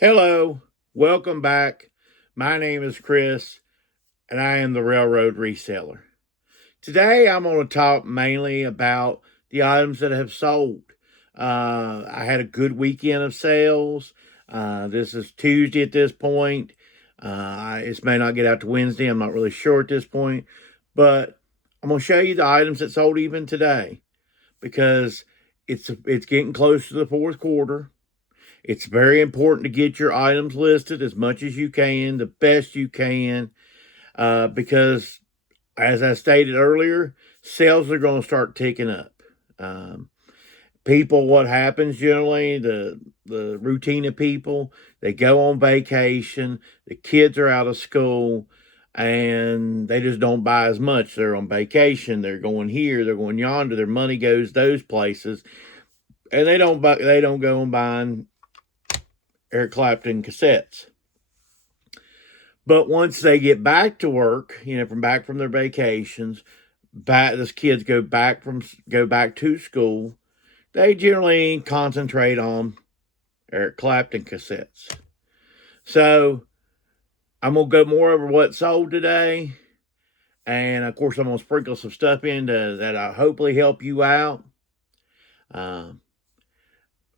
Hello, welcome back. My name is Chris, and I am the Railroad Reseller. Today, I'm going to talk mainly about the items that have sold. I had a good weekend of sales. This is Tuesday at this point. It may not get out to Wednesday. I'm not really sure at this point, but I'm going to show you the items that sold even today because it's getting close to the fourth quarter. It's very important to get your items listed as much as you can, the best you can, because as I stated earlier, sales are going to start ticking up. Um, what happens generally, the routine of people, they go on vacation, the kids are out of school, and they just don't buy as much. They're on vacation, they're going here, they're going yonder, their money goes those places, and they don't go and buying Eric Clapton cassettes. But once they get back to work, from their vacations, those kids go back to school. They generally concentrate on Eric Clapton cassettes. So I'm gonna go more over what sold today, and of course I'm gonna sprinkle some stuff in that'll hopefully help you out. Um,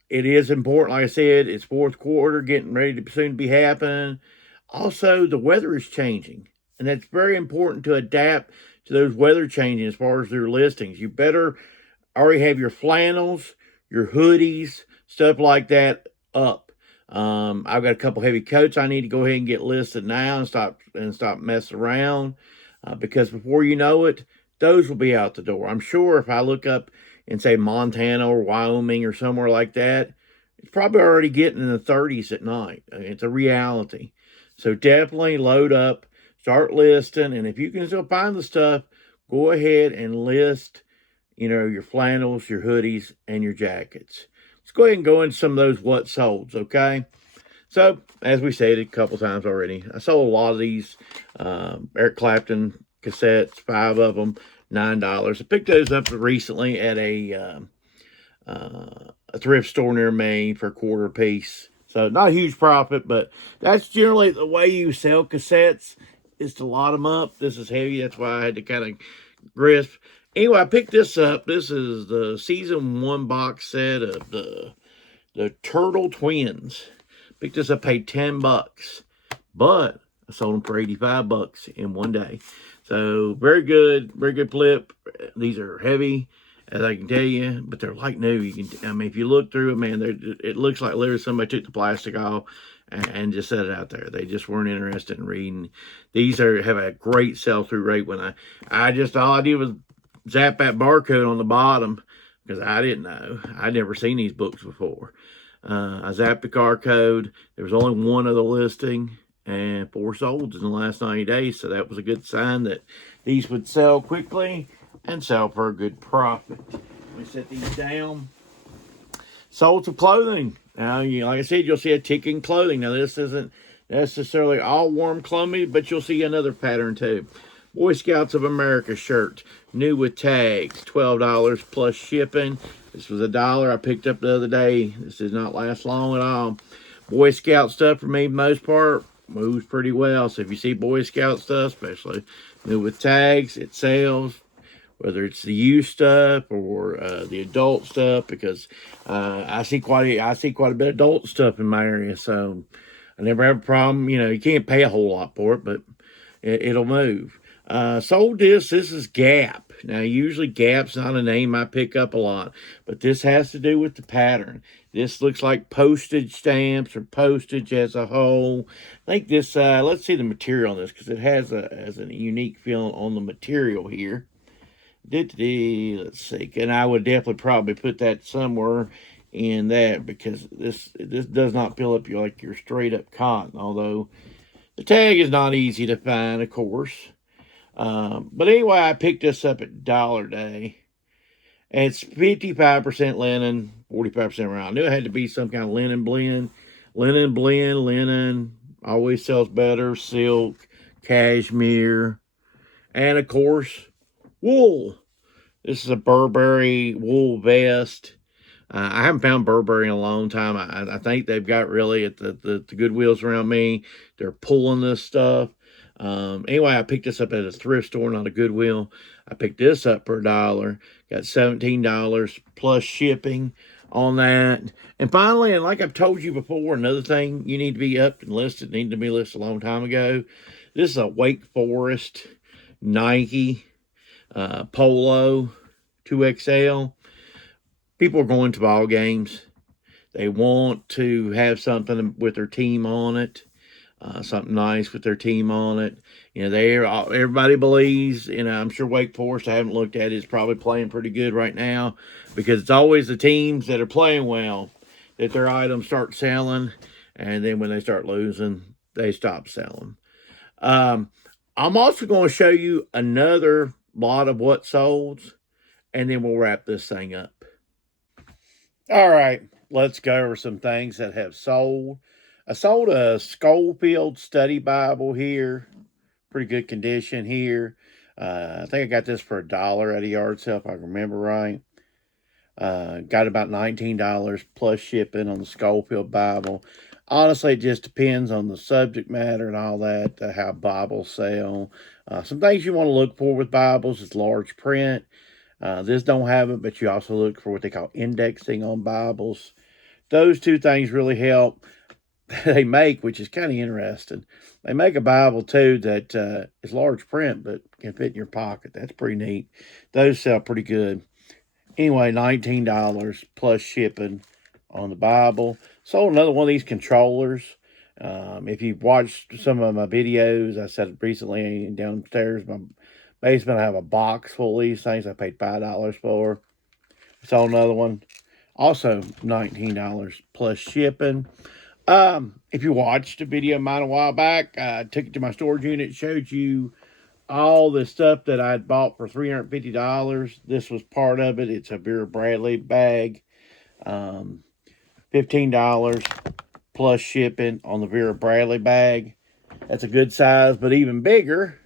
it is important, like I said, it's fourth quarter, getting ready to soon be happening. Also, the weather is changing, and it's very important to adapt to those weather changes as far as their listings. You better already have your flannels, your hoodies, stuff like that up. I've got a couple heavy coats I need to go ahead and get listed now and stop messing around because before you know it, those will be out the door. I'm sure if I look up and say Montana or Wyoming or somewhere like that, it's probably already getting in the 30s at night. It's a reality. So definitely load up, start listing, and if you can still find the stuff, go ahead and list, your flannels, your hoodies, and your jackets. Let's go ahead and go into some of those what solds, okay? So, as we said a couple times already, I sold a lot of these Eric Clapton cassettes, 5 of them, $9. I picked those up recently at a thrift store near me for a quarter piece. So not a huge profit, but that's generally the way you sell cassettes is to lot them up. This is heavy. That's why I had to kind of grasp. Anyway, I picked this up. This is the season 1 box set of the Turtle Twins. Picked this up, paid $10, but I sold them for $85 in one day. So very good flip. These are heavy, as I can tell you, but they're like new. If you look through it, man, it looks like literally somebody took the plastic off and just set it out there. They just weren't interested in reading. These have a great sell-through rate. When all I did was zap that barcode on the bottom because I didn't know. I'd never seen these books before. I zapped the barcode. There was only one other listing and 4 solds in the last 90 days. So that was a good sign that these would sell quickly and sell for a good profit. Let me set these down. Sold some clothing. Now, like I said, you'll see a tick in clothing. Now, this isn't necessarily all warm clothing, but you'll see another pattern too. Boy Scouts of America shirt, new with tags, $12 plus shipping. This was $1 I picked up the other day. This does not last long at all. Boy Scout stuff for me, most part, moves pretty well. So if you see Boy Scout stuff, especially new with tags, it sells. Whether it's the youth stuff or the adult stuff, because I see quite a bit of adult stuff in my area, so I never have a problem. You can't pay a whole lot for it, but it'll move. Sold this. This is Gap. Now, usually Gap's not a name I pick up a lot, but this has to do with the pattern. This looks like postage stamps or postage as a whole. I think this, let's see the material on this because it has a unique feel on the material here. Let's see. And I would definitely probably put that somewhere in that because this does not feel up like your straight up cotton, although the tag is not easy to find, of course. But anyway, I picked this up at Dollar Day. And it's 55% linen, 45% rayon. I knew it had to be some kind of linen blend. Linen always sells better. Silk, cashmere, and of course, wool. This is a Burberry wool vest. I haven't found Burberry in a long time. I think they've got really at the Goodwills around me. They're pulling this stuff. Anyway, I picked this up at a thrift store, not a Goodwill. I picked this up for $1. Got $17 plus shipping on that. And finally, and like I've told you before, another thing you need to be up and listed, needed to be listed a long time ago. This is a Wake Forest Nike Polo 2XL. People are going to ball games. They want to have something with their team on it, something nice with their team on it. You know, everybody believes. You know, I'm sure Wake Forest, I haven't looked at it, is probably playing pretty good right now, because it's always the teams that are playing well that their items start selling, and then when they start losing, they stop selling. I'm also going to show you another lot of what sold, and then we'll wrap this thing up. All right, let's go over some things that have sold. I sold a Schofield Study Bible here. Pretty good condition here. I think I got this for $1 at a yard sale, if I remember right. Got about $19 plus shipping on the Schofield Bible. Honestly, it just depends on the subject matter and all that, how Bibles sell. Some things you want to look for with Bibles is large print. This don't have it, but you also look for what they call indexing on Bibles. Those two things really help. They make, which is kind of interesting, they make a Bible too that is large print but can fit in your pocket. That's pretty neat. Those sell pretty good. Anyway, $19 plus shipping on the Bible. Sold another one of these controllers. If you've watched some of my videos, I said recently downstairs my basement, I have a box full of these things I paid $5 for. Sold another one. Also $19 plus shipping. If you watched a video of mine a while back, I took it to my storage unit, showed you all the stuff that I'd bought for $350. This was part of it. It's a Vera Bradley bag. $15 plus shipping on the Vera Bradley bag. That's a good size, but even bigger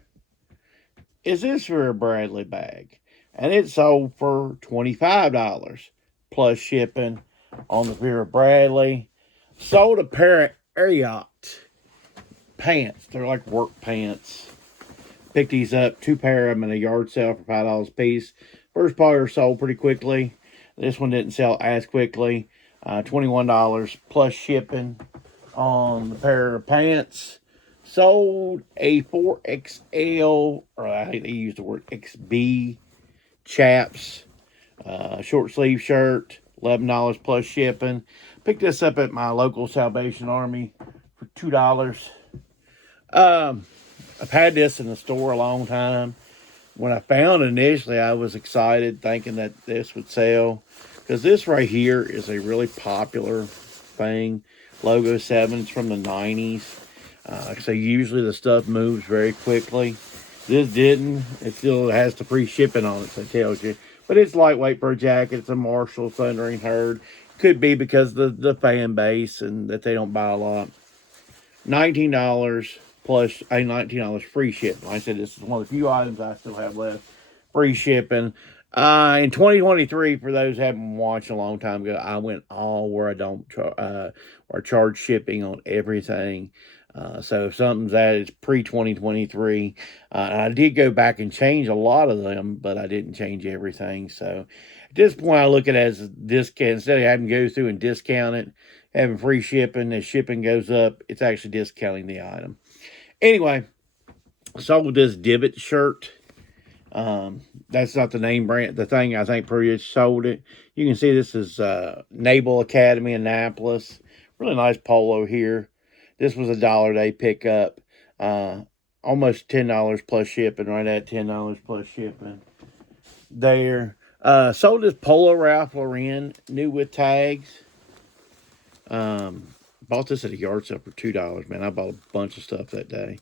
is this Vera Bradley bag. And it sold for $25 plus shipping on the Vera Bradley. Sold a pair of Ariat pants. They're like work pants. Picked these up, 2 pair of them in a yard sale for $5 a piece. First pair sold pretty quickly. This one didn't sell as quickly. $21 plus shipping on the pair of pants. Sold a 4XL, or I think they used the word XB chaps, short sleeve shirt, $11 plus shipping. Picked this up at my local Salvation Army for $2. I've had this in the store a long time. When I found it initially, I was excited, thinking that this would sell, because this right here is a really popular thing. Logo 7, it's from the 90s. So usually the stuff moves very quickly. This didn't. It still has the free shipping on it, so it tells you. But it's lightweight for a jacket. It's a Marshall Thundering Herd. Could be because the fan base and that they don't buy a lot. $19 plus $19 free shipping. Like I said, this is one of the few items I still have left. Free shipping. In 2023, for those who haven't watched a long time ago, I went all where I don't or charge shipping on everything. So if something's added, it's pre-2023. I did go back and change a lot of them, but I didn't change everything. So at this point, I look at it as a discount. Instead of having to go through and discount it, having free shipping, as shipping goes up, it's actually discounting the item. Anyway, sold this Divot shirt. That's not the name brand. The thing I think previous sold it. You can see this is Naval Academy Annapolis. Really nice polo here. This was $1 a day pickup. Almost $10 plus shipping. Right at $10 plus shipping. There. Sold this Polo Ralph Lauren, new with tags. Bought this at a yard sale for $2, man. I bought a bunch of stuff that day.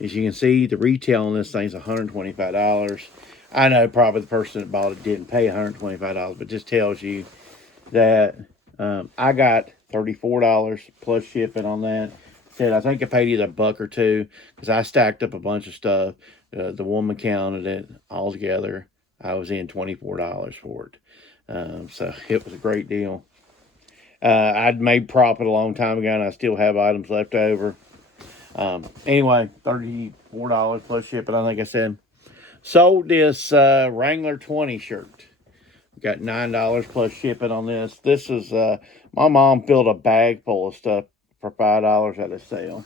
As you can see, the retail on this thing is $125. I know probably the person that bought it didn't pay $125, but just tells you that I got $34 plus shipping on that. I think I paid either $1 or $2 because I stacked up a bunch of stuff. The woman counted it all together. I was in $24 for it. So it was a great deal. I'd made profit a long time ago, and I still have items left over. Anyway, $34 plus shipping, I think I said. Sold this Wrangler 20 shirt. Got $9 plus shipping on this. This is my mom filled a bag full of stuff for $5 at a sale.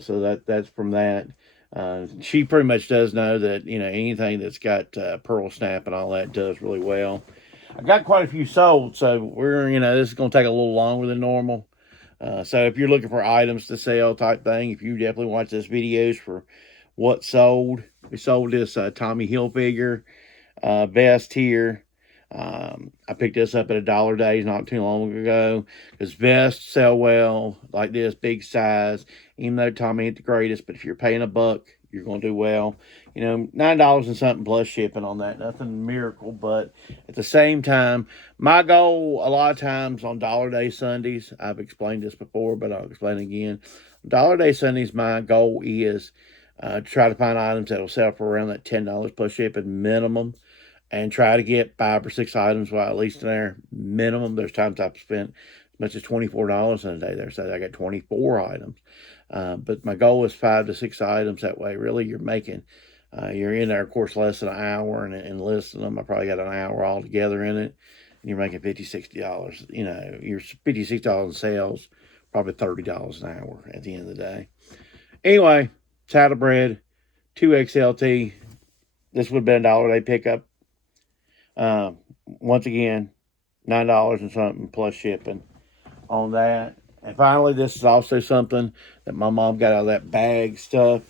So that's from that. She pretty much does know that, you know, anything that's got pearl snap and all that does really well. I got quite a few sold, so we're, you know, this is going to take a little longer than normal. So if you're looking for items to sell type thing, if you definitely watch this videos for what sold, we sold this Tommy Hilfiger vest here. I picked this up at $1 Days not too long ago because vests sell well like this, big size. Even though Tommy ain't the greatest, but if you're paying $1, you're going to do well. You know, $9 and something plus shipping on that. Nothing miracle, but at the same time, my goal a lot of times on Dollar Day Sundays, I've explained this before, but I'll explain again. Dollar Day Sundays, my goal is to try to find items that will sell for around that $10 plus shipping minimum, and try to get 5 or 6 items, well, at least in there minimum. There's times I've spent as much as $24 in a day there, so I got 24 items. But my goal is 5 to 6 items. That way, really, you're making, you're in there, of course, less than an hour, and listing them. I probably got an hour altogether in it, and you're making $50, $60. You know, you're $50, $60 in sales, probably $30 an hour at the end of the day. Anyway, saddle bread, 2XLT. This would have been $1 day pickup. Once again, $9 and something plus shipping on that. And finally, this is also something that my mom got out of that bag stuff.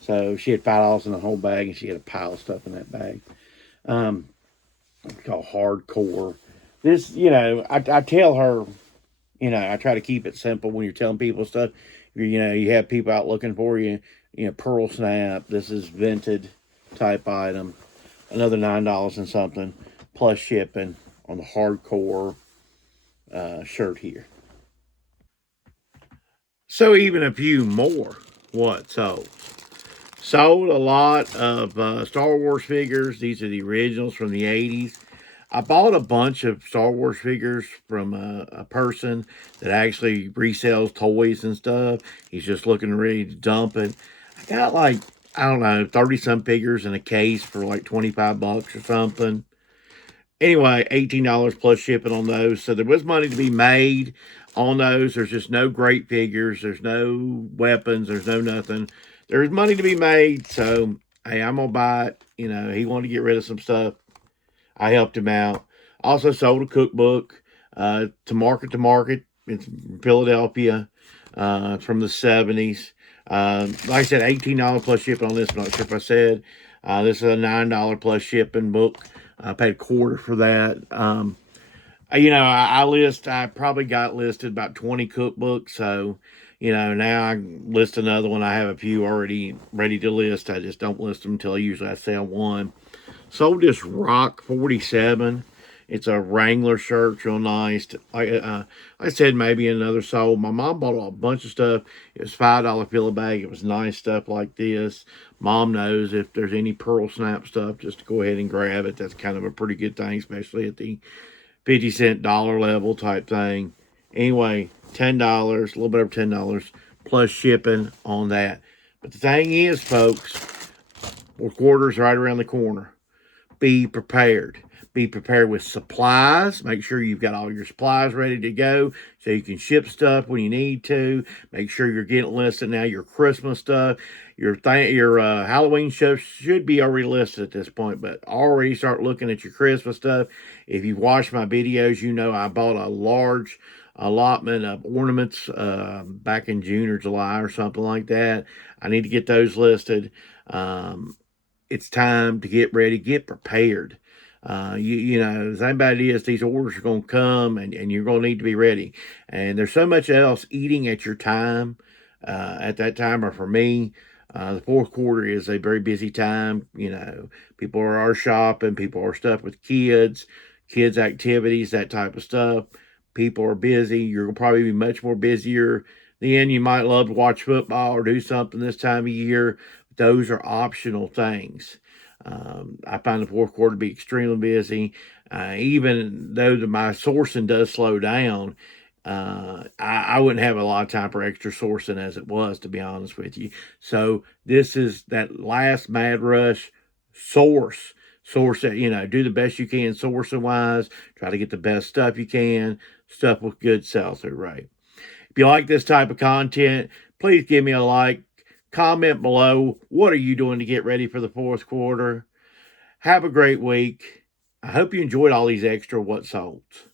So she had $5 in the whole bag, and she had a pile of stuff in that bag. It's called Hardcore. This, you know, I tell her, you know, I try to keep it simple when you're telling people stuff. You know, you have people out looking for you. You know, pearl snap. This is vented type item. Another $9 and something plus shipping on the Hardcore shirt here. So even a few more. What sold? Sold a lot of Star Wars figures. These are the originals from the 80s. I bought a bunch of Star Wars figures from a person that actually resells toys and stuff. He's just looking ready to dump it. I got like, I don't know, 30-some figures in a case for like $25 or something. Anyway, $18 plus shipping on those. So there was money to be made on those. There's just no great figures. There's no weapons. There's no nothing. There's money to be made. So, hey, I'm going to buy it. You know, he wanted to get rid of some stuff. I helped him out. Also sold a cookbook to Market. It's from Philadelphia. It's from the 70s. Like I said, $18 plus shipping on this. I'm not sure if I said. This is a $9 plus shipping book. I paid a quarter for that. You know, I probably got listed about 20 cookbooks. So, you know, now I list another one. I have a few already ready to list. I just don't list them until I sell one. Sold this Rock 47. It's a Wrangler shirt, real nice. Like I said, maybe another sold. My mom bought a bunch of stuff. It was $5 fill a bag. It was nice stuff like this. Mom knows if there's any pearl snap stuff, just to go ahead and grab it. That's kind of a pretty good thing, especially at the 50-cent dollar level type thing. Anyway, $10, a little bit over $10 plus shipping on that. But the thing is, folks, 4 quarters right around the corner. Be prepared. Be prepared with supplies. Make sure you've got all your supplies ready to go so you can ship stuff when you need to. Make sure you're getting listed now. Your Christmas stuff, your Halloween stuff should be already listed at this point, but already start looking at your Christmas stuff. If you've watched my videos, you know I bought a large allotment of ornaments back in June or July or something like that. I need to get those listed. It's time to get ready, get prepared. You know, the thing about it is these orders are going to come and you're going to need to be ready. And there's so much else eating at your time at that time, or for me, the 4th quarter is a very busy time. You know, people are shopping, people are stuff with kids activities, that type of stuff. People are busy. You're going to probably be much more busier. Then you might love to watch football or do something this time of year. Those are optional things. I find the fourth quarter to be extremely busy. Even though my sourcing does slow down, I wouldn't have a lot of time for extra sourcing as it was, to be honest with you. So this is that last mad rush source. Source that, do the best you can sourcing wise. Try to get the best stuff you can. Stuff with good sell through rate. If you like this type of content, please give me a like. Comment below. What are you doing to get ready for the fourth quarter? Have a great week. I hope you enjoyed all these extra what solds.